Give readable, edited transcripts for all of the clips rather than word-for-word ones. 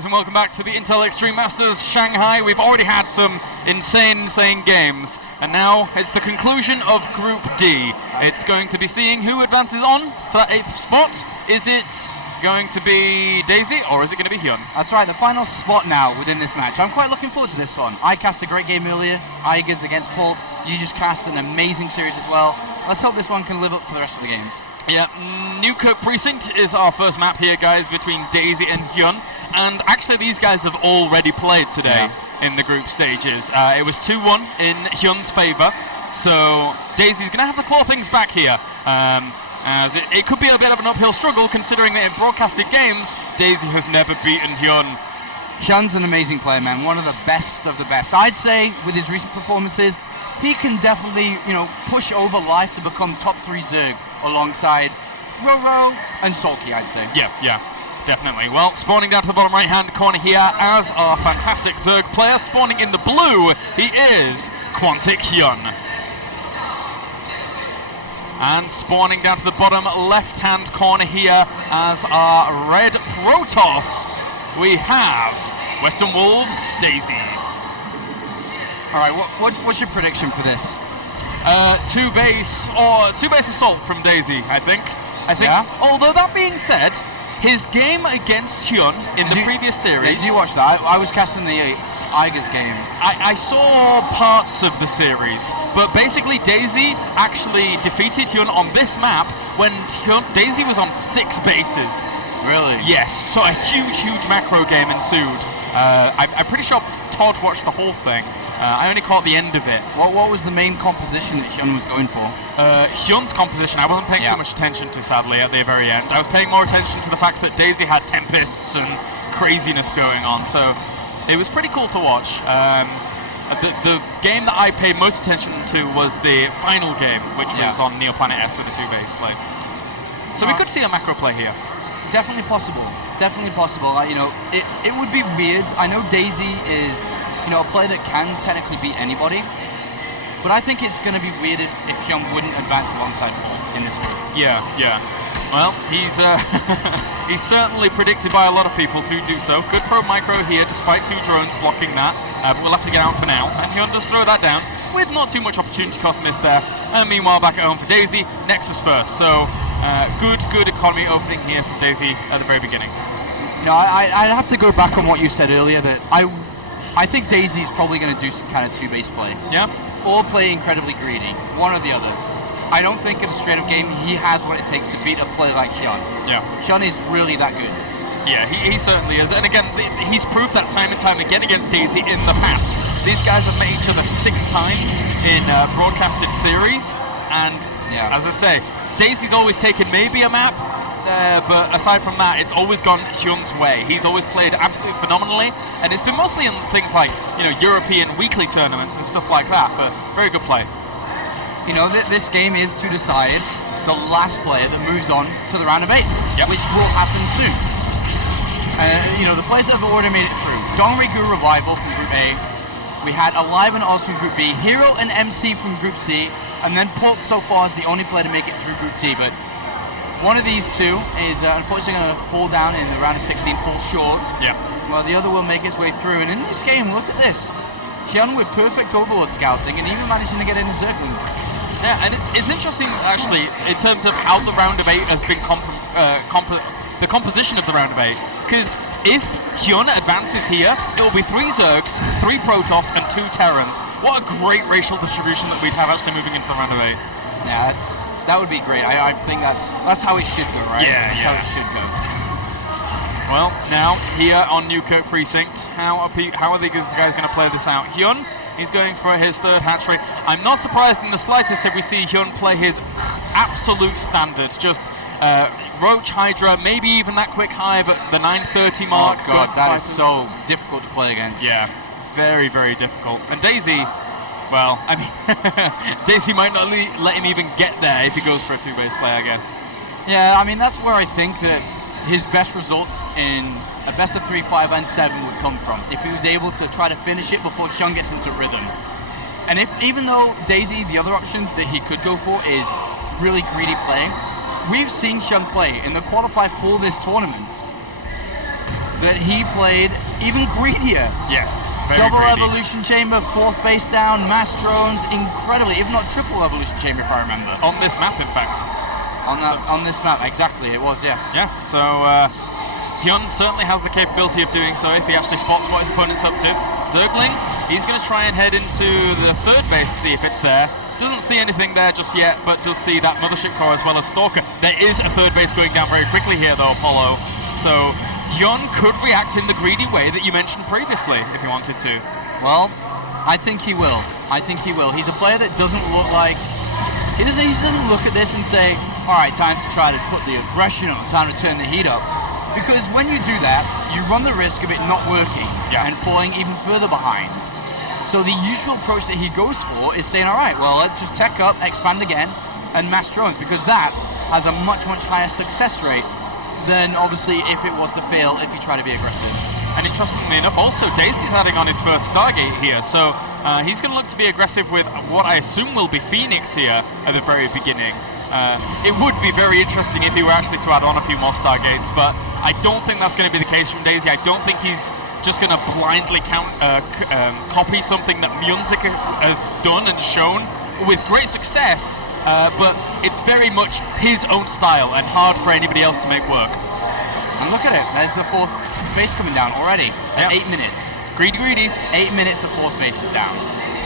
guys, and welcome back to the Intel Extreme Masters Shanghai. We've already had some insane games, and now it's the conclusion of Group D. It's going to be seeing who advances on for that 8th spot. Is it going to be Daisy, or is it going to be HyuN? That's right, the final spot now within this match. I'm quite looking forward to this one. I cast a great game earlier, Igers against Paul. You just cast an amazing series as well. Let's hope this one can live up to the rest of the games. Yeah, Newkirk Precinct is our first map here, guys, between Daisy and HyuN. And actually, these guys have already played today in the group stages. It was 2-1 in HyuN's favor, so Daisy's going to have to claw things back here. As it could be a bit of an uphill struggle, considering that in broadcasted games, Daisy has never beaten HyuN. HyuN's an amazing player, man. One of the best of the best. I'd say, with his recent performances, he can definitely, push over Life to become top 3 Zerg alongside Roro and Sulky, I'd say. Yeah, definitely. Well, spawning down to the bottom right-hand corner here as our fantastic Zerg player. Spawning in the blue, he is Quantic HyuN. And spawning down to the bottom left-hand corner here as our red Protoss, we have Western Wolves, Daisy. All right, what's your prediction for this? 2-base assault from Daisy, I think. Yeah? Although that being said, his game against HyuN in the previous series. Did you watch that? I was casting the Igers game. I saw parts of the series, but basically Daisy actually defeated HyuN on this map when Daisy was on 6 bases. Really? Yes, so a huge macro game ensued. I'm pretty sure Todd watched the whole thing. I only caught the end of it. What was the main composition that HyuN was going for? HyuN's composition I wasn't paying too much attention to, sadly, at the very end. I was paying more attention to the fact that Daisy had Tempests and craziness going on, so it was pretty cool to watch. The game that I paid most attention to was the final game, which was on Neoplanet S with a 2-base play. So we could see a macro play here. Definitely possible. Definitely possible. It would be weird. I know Daisy is a player that can technically beat anybody, but I think it's going to be weird if HyuN wouldn't advance alongside Paul in this group. Yeah. Well, he's certainly predicted by a lot of people to do so. Good pro micro here, despite 2 drones blocking that, but we'll have to get out for now. And HyuN does throw that down with not too much opportunity cost miss there. And meanwhile, back at home for Daisy, Nexus first. So good economy opening here from Daisy at the very beginning. I'd have to go back on what you said earlier that I think Daisy's probably going to do some kind of 2-base play. Yeah? Or play incredibly greedy, one or the other. I don't think in a straight-up game he has what it takes to beat a player like HyuN. Yeah. HyuN is really that good. Yeah, he certainly is. And again, he's proved that time and time again against Daisy in the past. These guys have met each other 6 times in broadcasted series. And as I say, Daisy's always taken maybe a map, but aside from that, it's always gone HyuN's way. He's always played absolutely phenomenally, and it's been mostly in things like, European weekly tournaments and stuff like that, but very good play. This game is to decide the last player that moves on to the round of 8, which will happen soon. The players that have already made it through. Dongrigu Revival from Group A. We had Alive and Oz from Group B, Hero and MC from Group C, and then Port so far is the only player to make it through Group D, but one of these two is unfortunately going to fall down in the round of 16, fall short. Yeah. Well, the other will make its way through. And in this game, look at this. HyuN with perfect Overlord scouting and even managing to get in a circling. Yeah, and it's interesting, actually, in terms of how the round of 8 has been the composition of the round of 8. Because if HyuN advances here, it will be 3 Zergs, 3 Protoss, and 2 Terrans. What a great racial distribution that we'd have actually moving into the round of 8. Yeah, that would be great. I think that's how it should go, right? Yeah, that's how it should go. Well, now here on Newkirk Precinct, how are these guys going to play this out? HyuN, he's going for his 3rd hatchery. I'm not surprised in the slightest if we see HyuN play his absolute standard, just Roach, Hydra, maybe even that quick hive at the 9:30 mark. Oh god, that is so difficult to play against. Yeah, very difficult. And Daisy, well, I mean, Daisy might not let him even get there if he goes for a 2-base play, I guess. Yeah, I mean, that's where I think that his best results in a best of 3, 5, and 7 would come from. If he was able to try to finish it before HyuN gets into rhythm. And even though Daisy, the other option that he could go for is really greedy playing, we've seen HyuN play in the qualifier for this tournament. that he played even greedier. Yes, very Double greedy. evolution chamber, 4th base down, mass drones, incredibly, if not triple evolution chamber, if I remember. On this map, in fact. On this map, exactly, it was, yes. Yeah, so HyuN certainly has the capability of doing so if he actually spots what his opponent's up to. Zergling, he's going to try and head into the 3rd base to see if it's there. Doesn't see anything there just yet, but does see that Mothership Core as well as Stalker. There is a 3rd base going down very quickly here though, Apollo. So HyuN could react in the greedy way that you mentioned previously if he wanted to. Well, I think he will. I think he will. He's a player that doesn't look like... He doesn't look at this and say, all right, time to try to put the aggression on, time to turn the heat up. Because when you do that, you run the risk of it not working and falling even further behind. So the usual approach that he goes for is saying, all right, well, let's just tech up, expand again, and mass drones, because that has a much, much higher success rate than obviously if it was to fail if you try to be aggressive. And interestingly enough, also Daisy's adding on his first Stargate here, so he's going to look to be aggressive with what I assume will be Phoenix here at the very beginning. It would be very interesting if he were actually to add on a few more Stargates, but I don't think that's going to be the case from Daisy. I don't think he's just going to blindly copy something that Munzik has done and shown with great success, but it's very much his own style and hard for anybody else to make work. And look at it, there's the 4th base coming down already at 8 minutes. Greedy. 8 minutes of 4th base is down.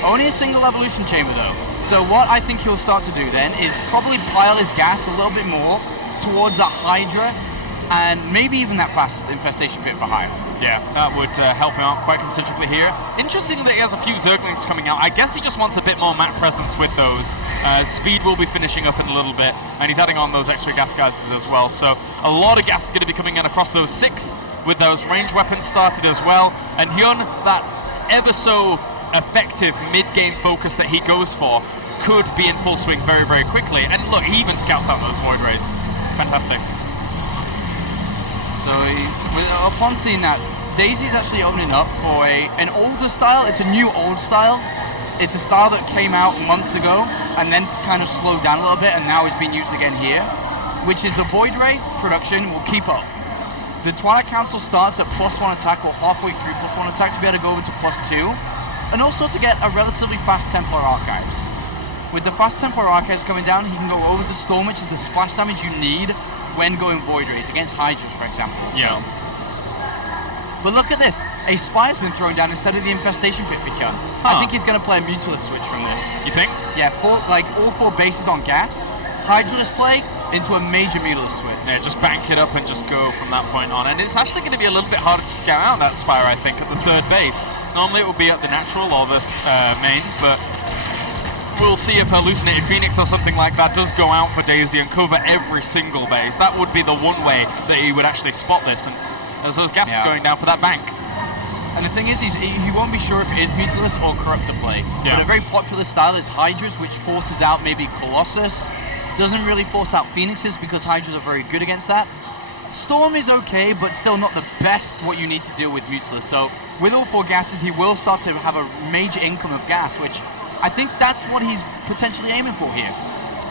Only a single evolution chamber though. So what I think he'll start to do then is probably pile his gas a little bit more towards that Hydra and maybe even that fast infestation pit for Hive. Yeah, that would help him out quite considerably here. Interesting that he has a few Zerglings coming out. I guess he just wants a bit more map presence with those. Speed will be finishing up in a little bit, and he's adding on those extra gas guys as well. So a lot of gas is going to be coming in across those 6 with those range weapons started as well. And HyuN, that ever so effective mid-game focus that he goes for, could be in full swing very, very quickly. And look, he even scouts out those Void Rays. Fantastic. So upon seeing that, Daisy's actually opening up for an older style. It's a new old style. It's a style that came out months ago and then kind of slowed down a little bit and now is being used again here, which is the Void Ray production will keep up. The Twilight Council starts at +1 attack or halfway through +1 attack to be able to go over to +2, and also to get a relatively fast Templar Archives. With the fast Templar Archives coming down, he can go over to Storm, which is the splash damage you need when going Void Rays against Hydras, for example. Yeah. So. But look at this, a Spire's been thrown down instead of the Infestation Pit for HyuN. I think he's going to play a Mutilus switch from this. You think? Yeah, all 4 bases on gas, Hydralist play into a major Mutilus switch. Yeah, just bank it up and just go from that point on. And it's actually going to be a little bit harder to scout out that Spire, I think, at the 3rd base. Normally it will be at the natural or the main, but we'll see if Hallucinated Phoenix or something like that does go out for Daisy and cover every single base. That would be the one way that he would actually spot this, and there's those gases going down for that bank. And the thing is, he won't be sure if it is Mutilus or Corrupt to play. Yeah. But a very popular style is Hydras, which forces out maybe Colossus. Doesn't really force out Phoenixes because Hydras are very good against that. Storm is okay, but still not the best what you need to deal with Mutilus. So with all 4 gases, he will start to have a major income of gas, which I think that's what he's potentially aiming for here.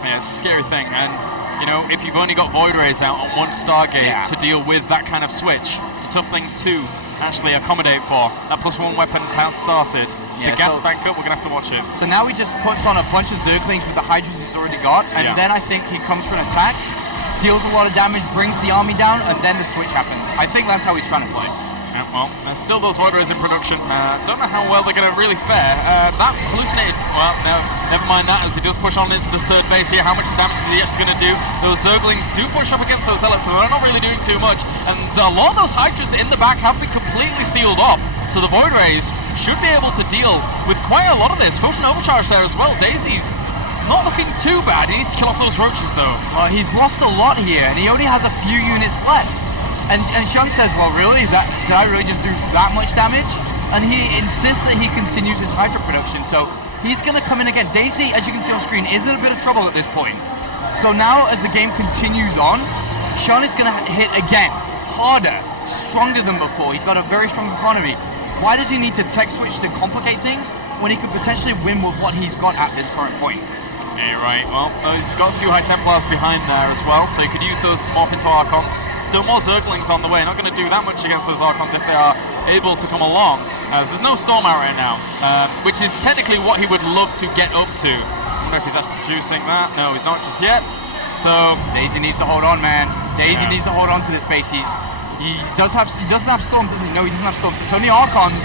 Yeah, it's a scary thing, and you know, if you've only got Void Rays out on 1 Stargate to deal with that kind of switch, it's a tough thing to actually accommodate for. That +1 weapons has started. The gas bank up, we're going to have to watch it. So now he just puts on a bunch of Zerglings with the Hydras he's already got, and then I think he comes for an attack, deals a lot of damage, brings the army down, and then the switch happens. I think that's how he's trying to play. Yeah, well, there's still those Void Rays in production. Don't know how well they're going to really fare. That Hallucinated, well, no, never mind that, as he does push on into the 3rd base here. How much damage is he actually going to do? Those Zerglings do push up against those Zealots, so they're not really doing too much. And a lot of those Hydras in the back have been completely sealed off, so the Void Rays should be able to deal with quite a lot of this. Potion Overcharge there as well. Daisy's not looking too bad. He needs to kill off those roaches though. Well, he's lost a lot here, and he only has a few units left. And HyuN says, well, really? Did I really just do that much damage? And he insists that he continues his Hydra production. So he's going to come in again. Daisy, as you can see on screen, is in a bit of trouble at this point. So now, as the game continues on, HyuN is going to hit again, harder, stronger than before. He's got a very strong economy. Why does he need to tech switch to complicate things when he could potentially win with what he's got at this current point? Yeah, you're right. Well, he's got a few High Templars behind there as well, so he could use those to morph into Archons. Still more Zerglings on the way. Not going to do that much against those Archons if they are able to come along, as there's no Storm out right now, which is technically what he would love to get up to. I wonder if he's actually producing that. No, he's not just yet. So Daisy needs to hold on, man. Daisy needs to hold on to this base. He doesn't have Storm, doesn't he? No, he doesn't have Storm. It's only Archons.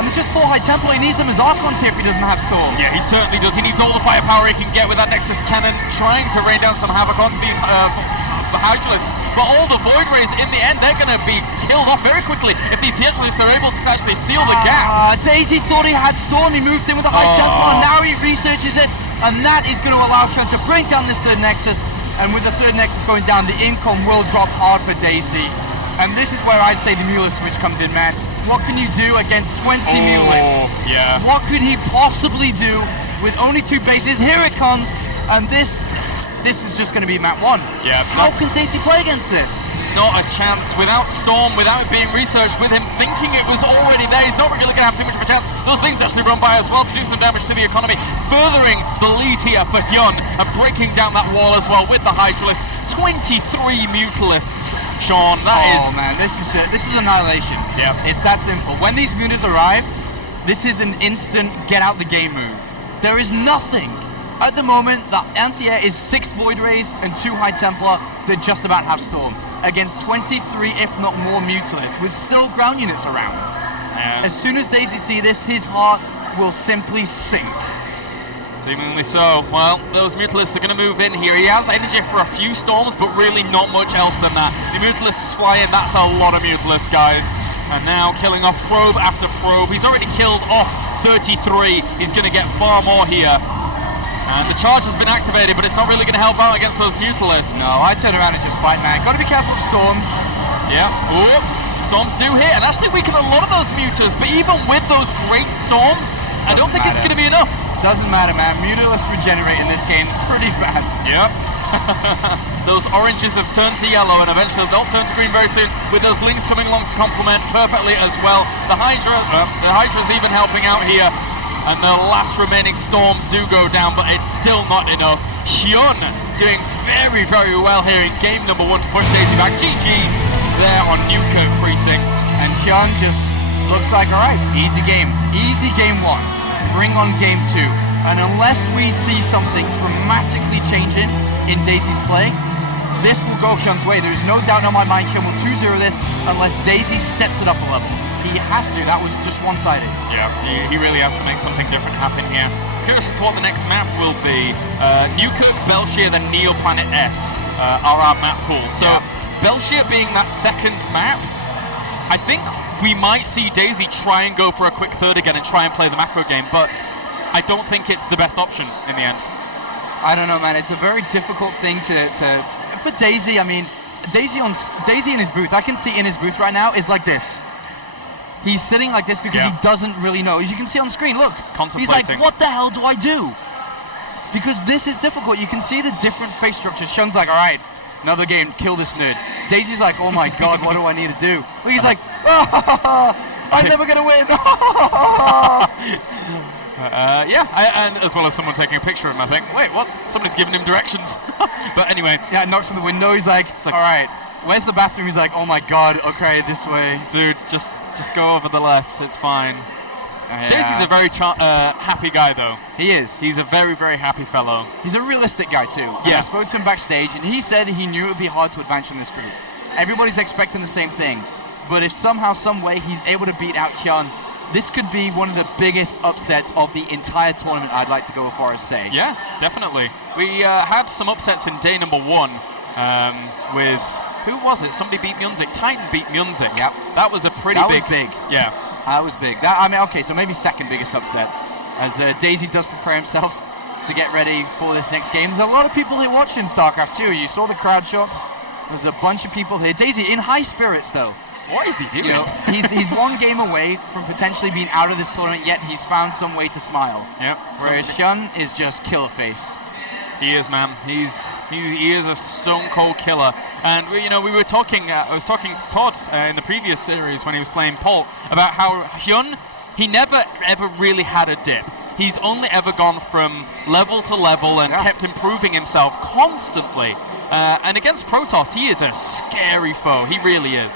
And it's just 4 High Temple. He needs them as Archons here if he doesn't have Storm. Yeah, he certainly does. He needs all the firepower he can get with that Nexus Cannon, trying to rain down some havoc onto these Hydralisks. But all the Void Rays, in the end, they're going to be killed off very quickly if these Hydralisks are able to actually seal the gap. Daisy thought he had Storm. He moved in with a High Temple, and now he researches it. And that is going to allow HyuN to break down this third Nexus. And with the third Nexus going down, the income will drop hard for Daisy. And this is where I'd say the Mulist switch comes in, man. What can you do against 20 Mulists? Yeah. What could he possibly do with only 2 bases? Here it comes, and this is just going to be map 1. Yeah. How can Daisy play against this? Not a chance. Without Storm, without it being researched, with him thinking it was already there, he's not really going to have too much of a chance. Those things actually run by as well to do some damage to the economy, furthering the lead here for HyuN and breaking down that wall as well with the Hydralisk. 23 Mutalisks. Sean, that is... Oh man, this is annihilation. Yeah. It's that simple. When these Mutas arrive, this is an instant get out the game move. There is nothing. At the moment, the anti-air is 6 Void Rays and 2 High Templar that just about have Storm. Against 23, if not more, Mutalisks, with still ground units around. Yeah. As soon as Daisy sees this, his heart will simply sink. Seemingly so. Well, those Mutalisks are going to move in here. He has energy for a few Storms, but really not much else than that. The Mutalisks fly in. That's a lot of Mutalisks, guys. And now killing off probe after probe. He's already killed off 33. He's going to get far more here. And the charge has been activated, but it's not really going to help out against those Mutalisks. No, I turn around and just fight, man. Got to be careful of Storms. Yeah. Ooh, Storms do hit, and actually weaken a lot of those Mutas. But even with those great Storms, I don't think it's going to be enough. Doesn't matter, man. Mutalisks regenerate in this game pretty fast. Yep. Those oranges have turned to yellow, and eventually they'll turn to green very soon, with those Lings coming along to complement perfectly as well. The Hydra's even helping out here, and the last remaining Storms do go down, but it's still not enough. HyuN doing very, very well here in game number 1 to push Daisy back. GG there on Newkirk Precincts. And HyuN just looks like, all right, easy game. Easy game 1. Bring on game 2, and unless we see something dramatically changing in Daisy's play, this will go HyuN's way. There's no doubt in my mind HyuN will 2-0 this unless Daisy steps it up a level. He has to. That was just one-sided. Yeah, he really has to make something different happen here. Curious as to what the next map will be. Newkirk, Belshire, then Neoplanet S are our map pool. So Belshire being that second map, I think we might see Daisy try and go for a quick third again and try and play the macro game, but I don't think it's the best option in the end. I don't know, man. It's a very difficult thing for Daisy. I mean, Daisy in his booth. I can see in his booth right now is like this. He's sitting like this because he doesn't really know. As you can see on screen, look. He's like, what the hell do I do? Because this is difficult. You can see the different face structures. HyuN's like, all right, another game, kill this nerd. Daisy's like, oh my god, what do I need to do? He's like, I'm never gonna win. And as well as someone taking a picture of him, I think. Wait, what? Somebody's giving him directions. But anyway. Yeah, knocks on the window. He's like, all right, where's the bathroom? He's like, oh my god, okay, this way. Dude, just go over the left. It's fine. Daisy's a very happy guy, though. He is. He's a very, very happy fellow. He's a realistic guy, too. Yeah. I spoke to him backstage, and he said he knew it would be hard to advance in this group. Everybody's expecting the same thing. But if somehow, some way, he's able to beat out HyuN, this could be one of the biggest upsets of the entire tournament, I'd like to go as far as say. Yeah, definitely. We had some upsets in day number 1 with... Who was it? Somebody beat Myunzik. Titan beat Myunzik. Yep. That was a pretty big... That was big. Yeah. That was big. I mean, okay, so maybe second biggest upset. As Daisy does prepare himself to get ready for this next game. There's a lot of people here watching StarCraft too. You saw the crowd shots. There's a bunch of people here. Daisy in high spirits though. What is he doing? You know, he's one game away from potentially being out of this tournament, yet he's found some way to smile. Yep. Whereas HyuN is just killer face. He is, man. He is a stone cold killer. And we were talking. I was talking to Todd in the previous series when he was playing Pol about how HyuN, he never ever really had a dip. He's only ever gone from level to level and kept improving himself constantly. And against Protoss, he is a scary foe. He really is.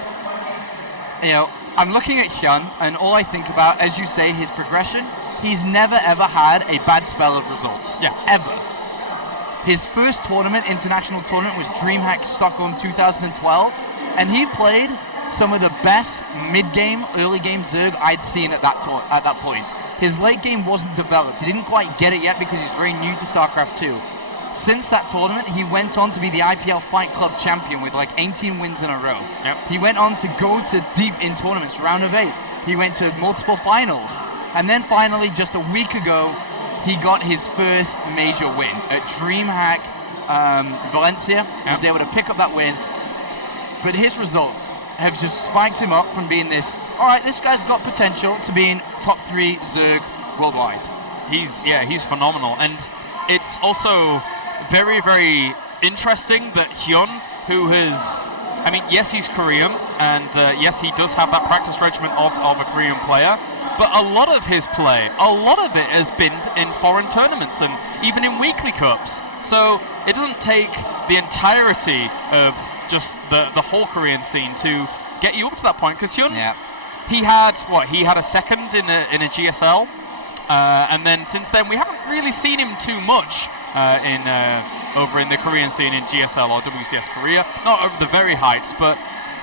You know, I'm looking at HyuN, and all I think about, as you say, his progression. He's never ever had a bad spell of results. Yeah. Ever. His first tournament, international tournament, was DreamHack Stockholm 2012, and he played some of the best mid-game, early-game Zerg I'd seen at that point. His late game wasn't developed. He didn't quite get it yet because he's very new to StarCraft 2. Since that tournament, he went on to be the IPL Fight Club champion with like 18 wins in a row. Yep. He went on to go to deep in tournaments, round of 8. He went to multiple finals. And then finally, just a week ago, he got his first major win at DreamHack Valencia. He was able to pick up that win. But his results have just spiked him up from being this, all right, this guy's got potential, to being top 3 Zerg worldwide. He's phenomenal. And it's also very, very interesting that HyuN, who has, I mean, yes, he's Korean, and yes, he does have that practice regimen of a Korean player, but a lot of his play, a lot of it has been in foreign tournaments and even in weekly cups. So it doesn't take the entirety of just the whole Korean scene to get you up to that point, because HyuN, he had a second in a GSL, and then since then we haven't really seen him too much over in the Korean scene in GSL or WCS Korea, not over the very heights, but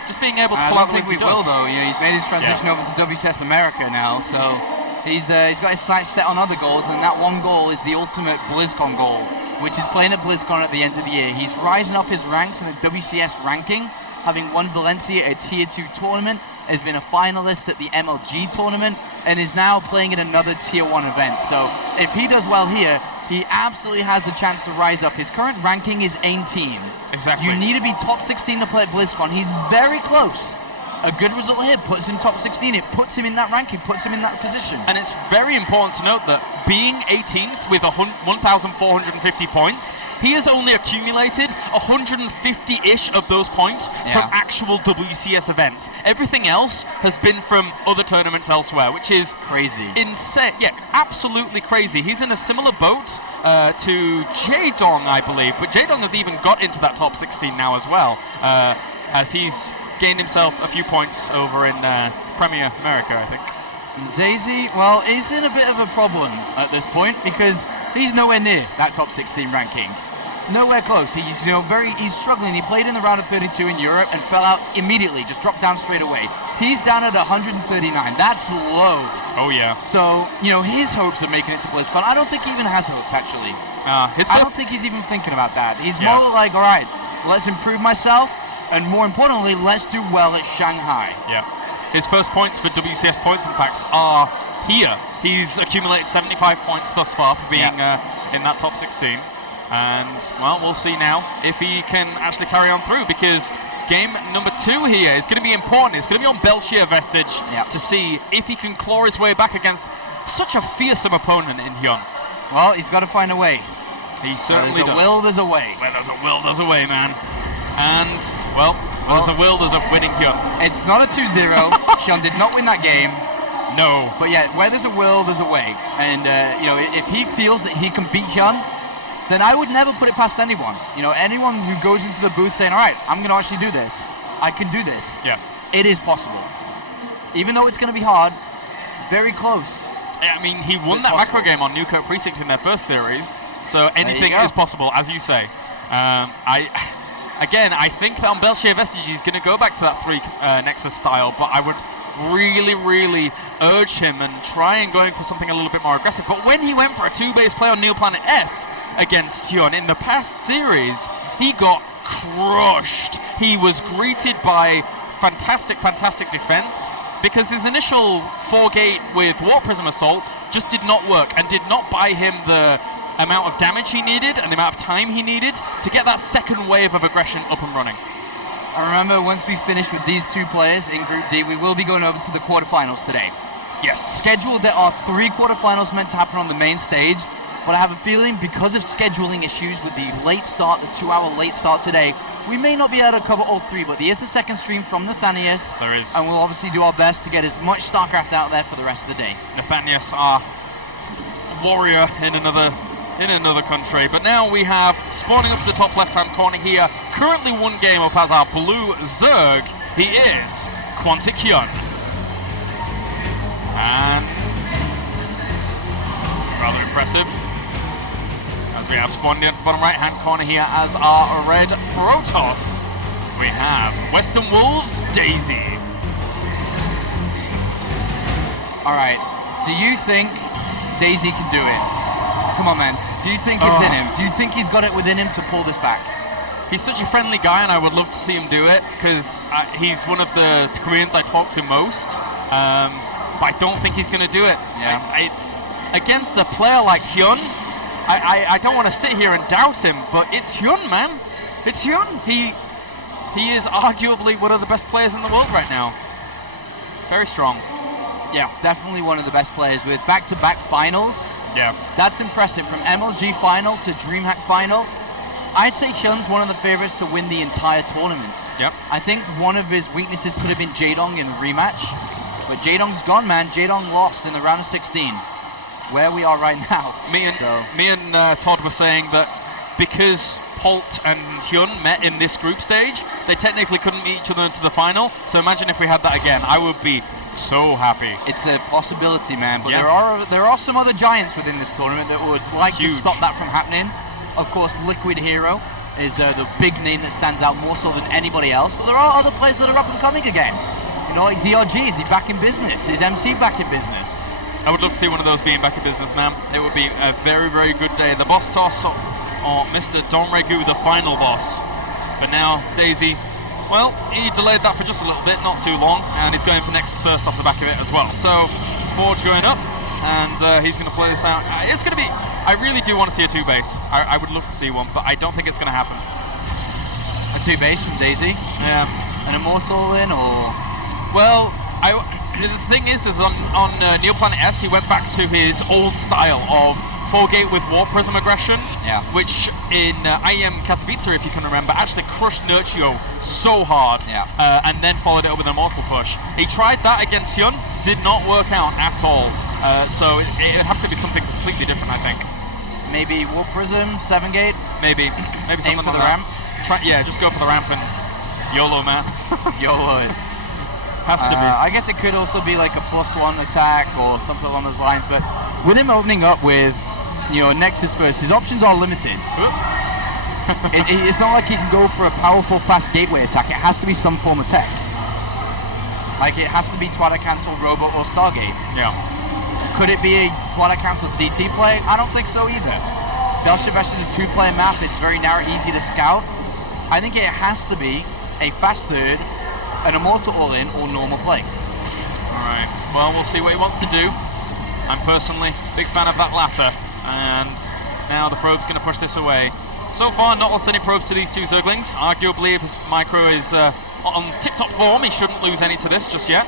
just being able to pull out the wins he does. Will though. You know, he's made his transition over to WCS America now, so he's got his sights set on other goals, and that one goal is the ultimate BlizzCon goal, which is playing at BlizzCon at the end of the year. He's rising up his ranks in the WCS ranking, having won Valencia, a Tier 2 tournament, has been a finalist at the MLG tournament, and is now playing in another Tier 1 event. So if he does well here, he absolutely has the chance to rise up. His current ranking is 18. Exactly. You need to be top 16 to play at BlizzCon. He's very close. A good result here puts him top 16. It puts him in that ranking, puts him in that position. And it's very important to note that being 18th with 1,450 points, he has only accumulated 150-ish of those points from actual WCS events. Everything else has been from other tournaments elsewhere, which is crazy. Insane. Yeah, absolutely crazy. He's in a similar boat to Jaedong, I believe, but Jaedong has even got into that top 16 now as well, as he's gained himself a few points over in Premier America, I think. Daisy, well, he's in a bit of a problem at this point because he's nowhere near that top 16 ranking. Nowhere close. He's he's struggling. He played in the round of 32 in Europe and fell out immediately, just dropped down straight away. He's down at 139. That's low. Oh yeah. So, his hopes of making it to BlizzCon, I don't think he even has hopes actually. I don't think he's even thinking about that. He's more like, all right, let's improve myself. And more importantly, let's do well at Shanghai. Yeah. His first points for WCS points, in fact, are here. He's accumulated 75 points thus far for being in that top 16. And, well, we'll see now if he can actually carry on through, because game number 2 here is going to be important. It's going to be on Belshir Vestige to see if he can claw his way back against such a fearsome opponent in HyuN. Well, he's got to find a way. He certainly does. There's a will, there's a way. Where there's a will, there's a way, man. And, well, there's a will, there's a winning HyuN. It's not a 2-0. HyuN did not win that game. No. But yeah, where there's a will, there's a way. And, if he feels that he can beat HyuN, then I would never put it past anyone. Anyone who goes into the booth saying, all right, I'm going to actually do this. I can do this. Yeah. It is possible. Even though it's going to be hard, very close. Yeah, I mean, he won that macro game on Newkirk Precinct in their first series. So anything is possible, as you say. I think that on Belshir Vestige he's going to go back to that 3 Nexus style, but I would really, really urge him and try and going for something a little bit more aggressive. But when he went for a 2-base play on Neoplanet S against HyuN in the past series, he got crushed. He was greeted by fantastic defense, because his initial 4-gate with Warp Prism Assault just did not work and did not buy him the amount of damage he needed and the amount of time he needed to get that second wave of aggression up and running. I remember once we finish with these 2 players in Group D, we will be going over to the quarterfinals today. Yes. Scheduled, there are 3 quarterfinals meant to happen on the main stage, but I have a feeling because of scheduling issues with the late start, the 2-hour late start today, we may not be able to cover all 3, but there is a second stream from Nathanias. There is. And we'll obviously do our best to get as much StarCraft out there for the rest of the day. Nathanias are warrior in another country. But now we have, spawning up to the top left-hand corner here, currently one game up as our blue Zerg. He is HyuN. And rather impressive. As we have spawned in the bottom right-hand corner here as our red Protoss, we have Western Wolves, Daisy. All right, do you think Daisy can do it? Come on, man. Do you think it's in him? Do you think he's got it within him to pull this back? He's such a friendly guy, and I would love to see him do it, because he's one of the Koreans I talk to most, but I don't think he's going to do it. Yeah. It's against a player like HyuN. I don't want to sit here and doubt him, but it's HyuN, man. It's HyuN. He is arguably one of the best players in the world right now. Very strong. Yeah, definitely one of the best players with back-to-back finals. Yeah. That's impressive. From MLG final to DreamHack final, I'd say HyuN's one of the favorites to win the entire tournament. Yep. I think one of his weaknesses could have been Jaedong in the rematch, but Jaedong's gone, man. Jaedong lost in the round of 16. Where we are right now. Me and Todd were saying that because Holt and HyuN met in this group stage, they technically couldn't meet each other into the final. So imagine if we had that again. I would be so happy. It's a possibility, man. But yep. there are some other giants within this tournament that would like Huge. to stop that from happening. Of course, Liquid Hero is the big name that stands out more so than anybody else. But there are other players that are up and coming again. You know, like DRG, is he back in business? Is MC back in business? I would love to see one of those being back in business, man. It would be a very, very good day. The boss toss, or Mr. Don Regu, the final boss. But now, Daisy, well, he delayed that for just a little bit, not too long, and he's going for Nexus first off the back of it as well. So, Forge going up, and he's going to play this out. It's going to be, I really do want to see a 2-base. I would love to see one, but I don't think it's going to happen. A 2-base from Daisy? Yeah. An Immortal in, or? Well, the thing is on Neoplanet S, he went back to his old style of 4-gate with Warp Prism aggression, yeah. Which in IEM Katowice, if you can remember, actually crushed Nurchio so hard, yeah. And then followed it up with an Immortal push. He tried that against HyuN, did not work out at all, so it would have to be something completely different, I think. Maybe Warp Prism, 7-gate? Maybe something Aim for like the that. ramp? Yeah, just go for the ramp and YOLO, man. YOLO it. Has to be. I guess it could also be like a +1 attack or something along those lines, but with him opening up with, you know, Nexus first, his options are limited. It's not like he can go for a powerful fast gateway attack. It has to be some form of tech. Like it has to be Twilight Cancel, Robo, or Stargate. Yeah. Could it be a Twilight Cancel DT play? I don't think so either. Belshevest is a 2-player map. It's very narrow, easy to scout. I think it has to be a fast third, an Immortal all-in, or normal play. Alright, well, we'll see what he wants to do. I'm personally a big fan of that latter, and now the probe's going to push this away. So far, not lost any probes to these two Zerglings. Arguably, if his micro is on tip-top form, he shouldn't lose any to this just yet.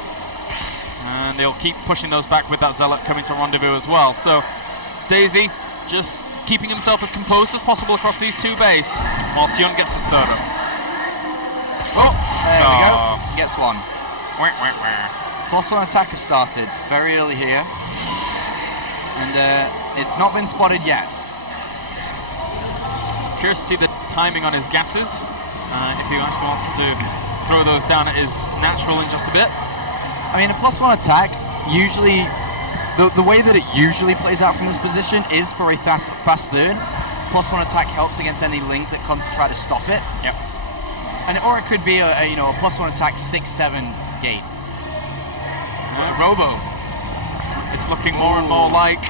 And they'll keep pushing those back with that Zealot coming to rendezvous as well. So, Daisy just keeping himself as composed as possible across these 2 base, whilst HyuN gets his third up. Oh, there we go. Gets one. +1 attack has started. It's very early here. And it's not been spotted yet. Curious to see the timing on his gases. If he actually wants to throw those down at his natural in just a bit. I mean, a +1 attack, usually, the way that it usually plays out from this position is for a fast third. +1 attack helps against any lings that come to try to stop it. Yep. Or it could be a +1 attack 6-7 gate. Robo. It's looking more and more like.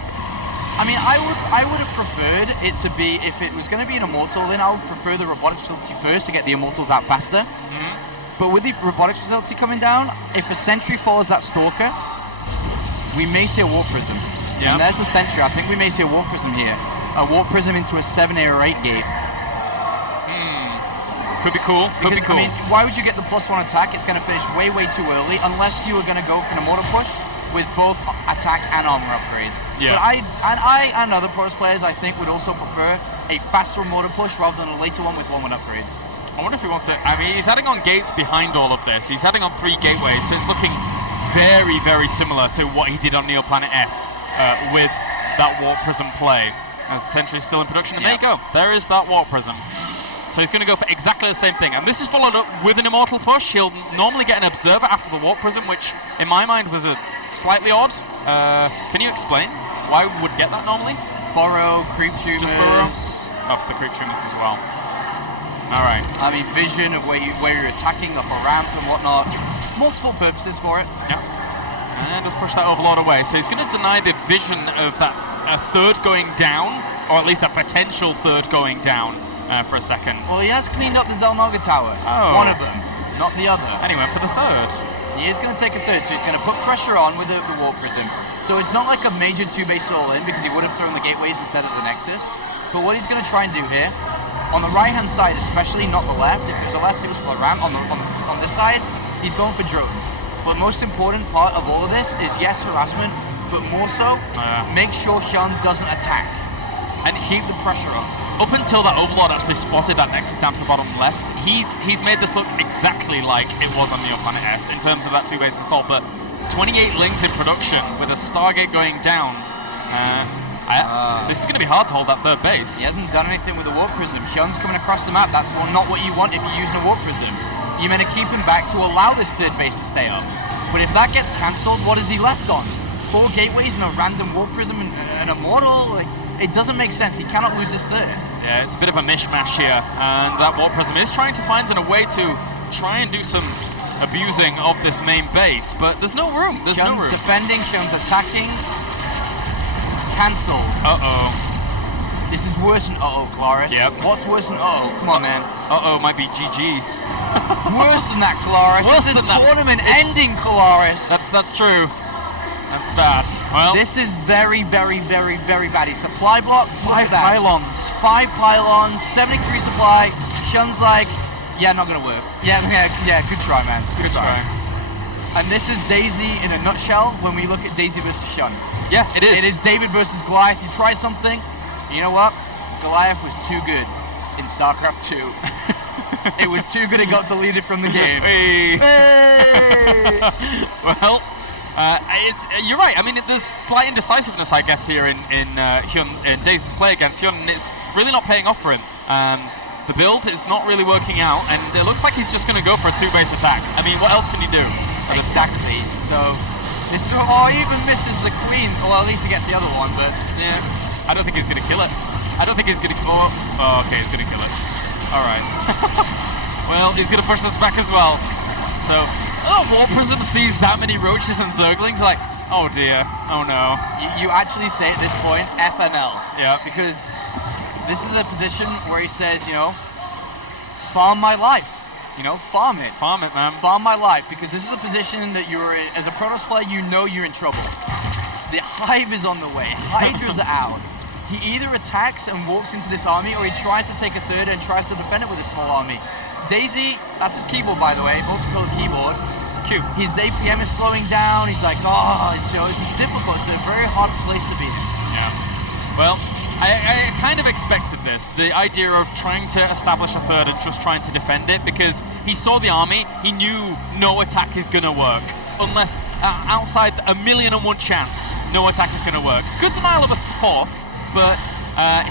I mean, I would have preferred it to be, if it was going to be an Immortal, then I would prefer the Robotics Facility first to get the Immortals out faster. But with the Robotics Facility coming down, if a Sentry follows that Stalker, we may see a Warp Prism. Yeah. And there's the Sentry. I think we may see a Warp Prism here. A Warp Prism into a 7 or 8 gate. Could be cool. Could be cool. I mean, why would you get the +1 attack? It's going to finish way, way too early, unless you were going to go for an Immortal push with both attack and armor upgrades. Yeah. But I and other Protoss players, I think, would also prefer a faster Immortal push rather than a later one with 1 upgrades. I wonder if he wants to. I mean, he's adding on gates behind all of this. He's adding on 3 gateways, so it's looking very, very similar to what he did on Neoplanet S with that Warp Prism play. As the Sentry is still in production, and there you go. There is that Warp Prism. So he's going to go for exactly the same thing. And this is followed up with an Immortal Push. He'll normally get an Observer after the Warp Prism, which in my mind was a slightly odd. Can you explain why we would get that normally? Borrow, Creep Tumors. Just borrow? Oh, for the Creep Tumors as well. Alright. I mean, vision of where you're attacking, up a ramp and whatnot. Multiple purposes for it. Yep. And just push that Overlord away. So he's going to deny the vision of that a third going down, or at least a potential third going down for a second. Well, he has cleaned up the Xel'Naga Tower. Oh. One of them, not the other. And he went for the third. He is going to take a third, so he's going to put pressure on with the Warp Prism. So it's not like a major 2-base all-in, because he would have thrown the gateways instead of the Nexus. But what he's going to try and do here, on the right-hand side especially, not the left. If it was the left, it was for the ramp. On this side, he's going for drones. But most important part of all of this is, yes, harassment, but more so, make sure HyuN doesn't attack and keep the pressure on. Up until that Overlord actually spotted that Nexus down to the bottom left, he's made this look exactly like it was on Neo Planet S in terms of that 2-base assault, but 28 lings in production with a Stargate going down. This is going to be hard to hold that third base. He hasn't done anything with the Warp Prism. HyuN's coming across the map. That's not what you want if you're using a Warp Prism. You're meant to keep him back to allow this third base to stay up. But if that gets cancelled, what is he left on? 4 gateways and a random Warp Prism and a Mortal? Like, it doesn't make sense. He cannot lose this third. Yeah, it's a bit of a mishmash here, and that Warp Prism is trying to find a way to try and do some abusing of this main base, but there's no room. There's no room. Defending, HyuN's attacking. Cancelled. Uh-oh. This is worse than uh-oh, Claris. Yep. What's worse than uh-oh? Come on, man. Uh-oh might be GG. Worse than that, Claris. Worse this than is that. tournament-ending, Claris. That's true. That's bad. Well, this is very, very, very, very bad. He supply block. 5 pylons. 5 pylons. 73 supply. HyuN's like, yeah, not gonna work. Yeah. Good try, man. Good try. And this is Daisy in a nutshell. When we look at Daisy versus HyuN. Yeah, it is. It is David versus Goliath. You try something. You know what? Goliath was too good in StarCraft 2. It was too good. It got deleted from the game. Hey. Well. You're right. I mean, there's slight indecisiveness, I guess, here in Daisy's play against HyuN, and it's really not paying off for him. The build is not really working out, and it looks like he's just going to go for a 2-base attack. I mean, what else can you do? Exactly. So, this even misses the queen. Well, at least he gets the other one, but yeah, I don't think he's going to kill it. I don't think he's going to. Oh, okay, he's going to kill it. All right. Well, he's going to push this back as well. So. Oh, Warp Prism sees that many roaches and zerglings, like, oh dear, oh no. You actually say at this point, FNL. Yeah. Because this is a position where he says, you know, farm my life. You know, farm it. Farm it, man. Farm my life, because this is a position that you're in, as a Protoss player, you know you're in trouble. The Hive is on the way. Hydra's out. He either attacks and walks into this army, or he tries to take a third and tries to defend it with a small army. Daisy, that's his keyboard, by the way, multicolored keyboard. It's cute. His APM is slowing down. He's like, oh, it's difficult. It's a very hard place to be in. Yeah. Well, I kind of expected this. The idea of trying to establish a third and just trying to defend it, because he saw the army. He knew no attack is going to work. Unless, outside a 1,000,001 chance, no attack is going to work. Good denial of a fourth, but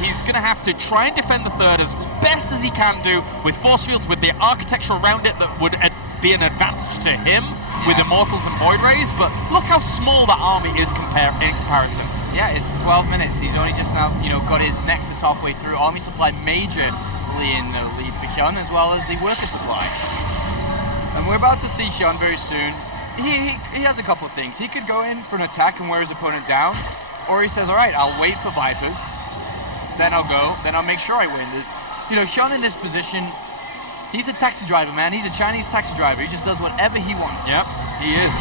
he's going to have to try and defend the third as best as he can do with force fields, with the architecture around it that would be an advantage to him with Immortals and Void Rays, but look how small that army is in comparison. Yeah, it's 12 minutes. He's only just now, you know, got his Nexus halfway through. Army supply majorly in the lead for HyuN, as well as the worker supply. And we're about to see HyuN very soon. He has a couple of things. He could go in for an attack and wear his opponent down, or he says, all right, I'll wait for Vipers, then I'll go, then I'll make sure I win this. You know, HyuN in this position, he's a taxi driver, man. He's a Chinese taxi driver. He just does whatever he wants. Yep, he is.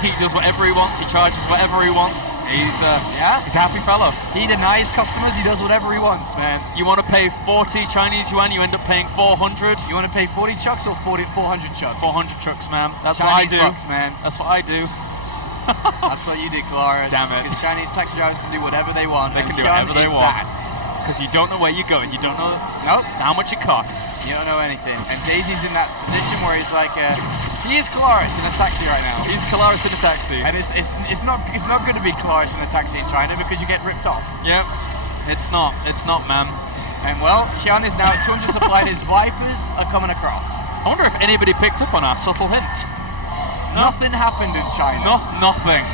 He does whatever he wants. He charges whatever he wants. He's a happy fellow. He denies customers. He does whatever he wants, man. You want to pay 40 Chinese yuan, you end up paying 400. You want to pay 40 chucks or 400 chucks? 400 chucks, man. That's Chinese what I do. bucks, man. That's what I do. That's what you do, Claris. Damn it. Because Chinese taxi drivers can do whatever they want. They can do whatever they want. Because you don't know where you're going. You don't know how much it costs. You don't know anything. And Daisy's in that position where he's like, He is Kalaris in a taxi right now. He's Kalaris in a taxi. And it's not going to be Kalaris in a taxi in China because you get ripped off. Yep, it's not, man. And well, HyuN is now at 200 supply and his Vipers are coming across. I wonder if anybody picked up on our subtle hints. No. Nothing happened in China. Nothing.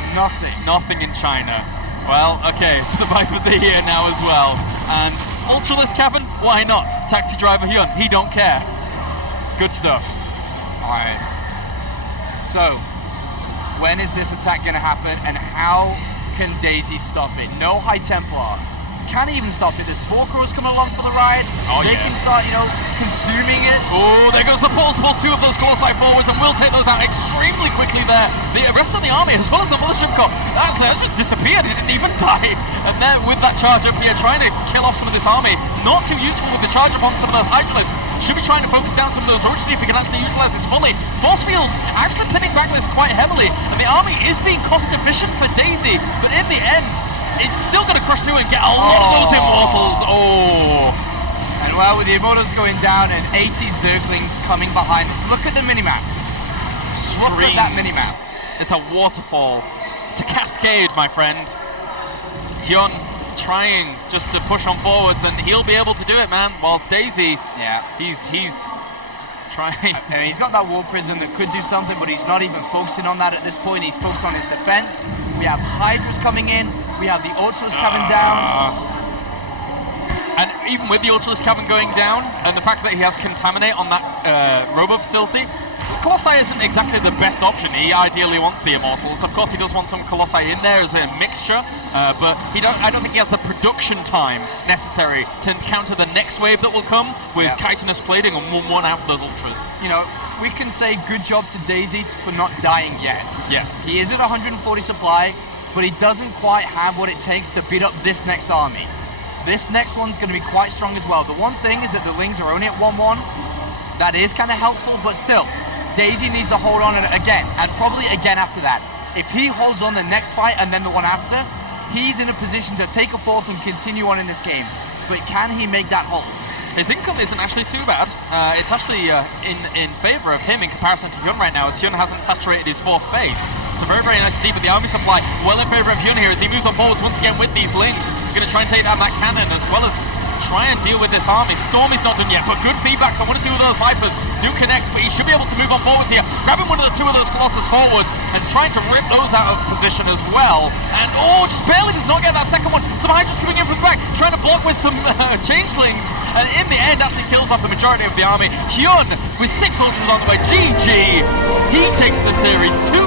Nothing in China. Well, okay, so the Vipers are here now as well. And Ultraless Cabin, why not? Taxi driver HyuN, he don't care. Good stuff. Alright. So, when is this attack going to happen and how can Daisy stop it? No High Templar. Can he even stop it? There's 4 crews coming along for the ride. They can start, consuming it. Oh, there goes the pulls 2 of those Colossi forwards, and we'll take those out extremely quickly there. The rest of the army, as well as the Militia Corps, that's just disappeared. It didn't even die. And then with that charge up here, trying to kill off some of this army. Not too useful with the charge up on some of those Hydroliths. Should be trying to focus down some of those roads, see if we can actually utilize this fully. Force fields actually pinning back this quite heavily, and the army is being cost efficient for Daisy, but in the end, it's still going to crush through and get a lot of those Immortals. Oh. And well, with the Immortals going down and 80 Zerglings coming behind us, look at the minimap. Look at that minimap. It's a waterfall. It's a cascade, my friend. HyuN trying just to push on forwards, and he'll be able to do it, man. Whilst Daisy, he's trying. I mean, he's got that wall prison that could do something, but he's not even focusing on that at this point. He's focused on his defense. We have Hydras coming in. We have the Ultras coming down. And even with the Ultras Cabin going down, and the fact that he has Contaminate on that Robo facility, Colossi isn't exactly the best option. He ideally wants the Immortals. Of course, he does want some Colossi in there as a mixture, but I don't think he has the production time necessary to counter the next wave that will come with chitinous plating and 1-1 out for those Ultras. We can say good job to Daisy for not dying yet. Yes. He is at 140 supply, but he doesn't quite have what it takes to beat up this next army. This next one's going to be quite strong as well. The one thing is that the Lings are only at 1-1. That is kind of helpful, but still, Daisy needs to hold on again, and probably again after that. If he holds on the next fight and then the one after, he's in a position to take a 4th and continue on in this game. But can he make that hold? His income isn't actually too bad. It's actually in favour of him in comparison to HyuN right now, as HyuN hasn't saturated his 4th base. So very, very nice to see, but the army supply well in favour of HyuN here as he moves on forwards once again with these Lings. He's going to try and take down that cannon as well as try and deal with this army. Storm is not done yet, but good feedback. So 1 or 2 of those Vipers do connect, but he should be able to move on forwards here. Grabbing 1 or 2 of those Colossus forwards and trying to rip those out of position as well. And just barely does not get that second one. Some Hydras coming in from the back, trying to block with some Changelings. And in the end, actually kills off the majority of the army. HyuN with 6 Ultras on the way. GG! He takes the series 2-0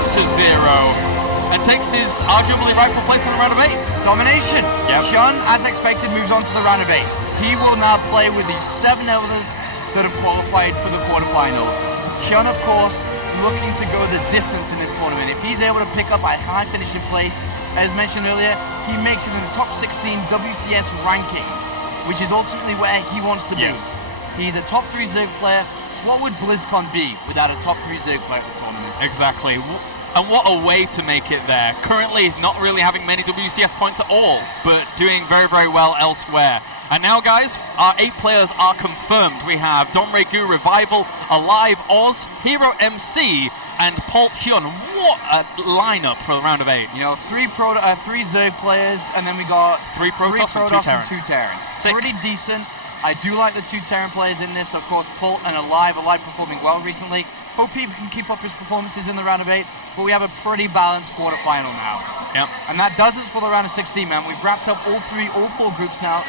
and takes his arguably rightful place on the round of 8. Domination. HyuN, as expected, moves on to the round of 8. He will now play with the 7 others that have qualified for the quarterfinals. HyuN, of course, looking to go the distance in this tournament. If he's able to pick up a high finishing place, as mentioned earlier, he makes it in the top 16 WCS ranking, which is ultimately where he wants to be. Yes. He's a top 3 Zerg player. What would BlizzCon be without a top 3 Zerg player at the tournament? Exactly. And what a way to make it there. Currently not really having many WCS points at all, but doing very, very well elsewhere. And now, guys, our 8 players are confirmed. We have Don Regu, Revival, Alive, Oz, Hero MC, and Pulp HyuN. What a lineup for the round of 8. 3 Zerg players, and then we got 3 Protoss and 2 Terrans. Pretty decent. I do like the 2 Terran players in this. Of course, Pulp and Alive performing well recently. Hope he can keep up his performances in the round of 8, but we have a pretty balanced quarterfinal now. Yep. And that does it for the round of 16, man. We've wrapped up all 4 groups now,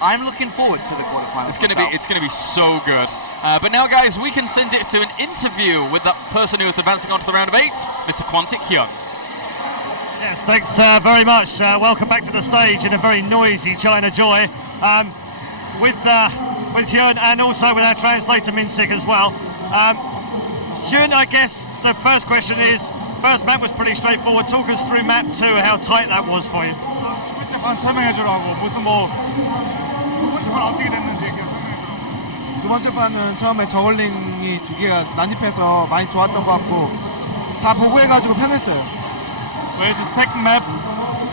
I'm looking forward to the quarterfinals. It's gonna be so good. But now, guys, we can send it to an interview with that person who is advancing on to the round of 8, Mr. Quantic HyuN. Yes, thanks very much. Welcome back to the stage in a very noisy China Joy. With HyuN and also with our translator Minsik as well. HyuN, I guess the first question is, first map was pretty straightforward. Talk us through map 2, how tight that was for you. 두 번째 판은 처음에 저글링이 2개가 난입해서 많이 좋았던 것 같고 다 보고해가지고 편했어요. Whereas the second map,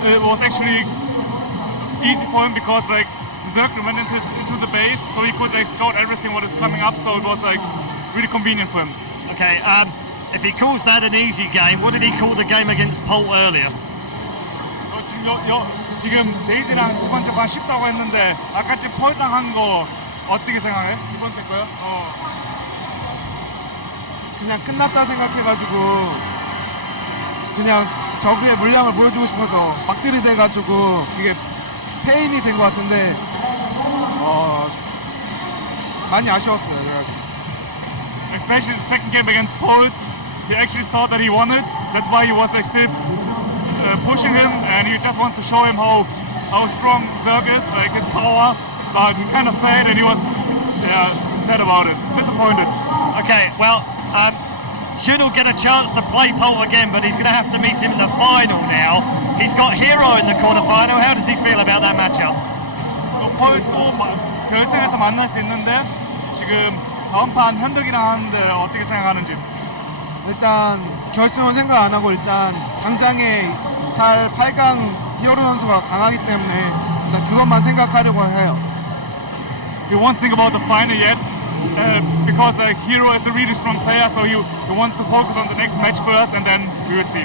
it was actually easy for him because the Zerg went into the base, so he could scout everything what is coming up. So it was really convenient for him. Okay, if he calls that an easy game, what did he call the game against Paul earlier? 지금 데이지랑 두 번째 반 쉽다고 했는데 아까 지금 폴당 한 거 어떻게 생각해? 두 번째 거요? 그냥 끝났다 생각해가지고 그냥 적의 물량을 보여주고 싶어서 막 들이대가지고 그게 페인이 된 것 같은데 많이 아쉬웠어요. 그래가지고. Especially the second game against Poland, he actually saw that he won it. That's why he was like still pushing him, and he just wanted to show him how strong Zerg is, like his power. But he kind of failed, and he was sad about it, disappointed. Okay, well, HyuN will get a chance to play Polt again, but he's going to have to meet him in the final now. He's got Hero in the quarterfinal. How does he feel about that matchup? 폴도 결승에서 만날 수 있는데 지금 다음 판 현덕이랑 하는데 어떻게 생각하는지. 일단 결승은 생각 안 하고 일단 당장에 할 8강 히어로 선수가 강하기 때문에 일단 그것만 생각하려고 해요. He won't think about the final yet because Hero is a really strong player, so he wants to focus on the next match first, and then we will see.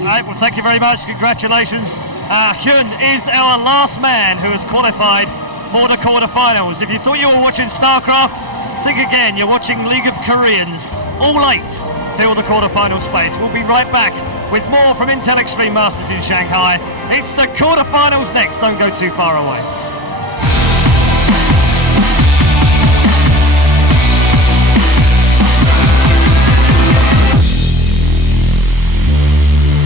All right, well, thank you very much. Congratulations. HyuN is our last man who has qualified for the quarterfinals. If you thought you were watching StarCraft, think again. You're watching League of Koreans. All 8 fill the quarterfinal space. We'll be right back with more from Intel Extreme Masters in Shanghai. It's the quarterfinals next. Don't go too far away.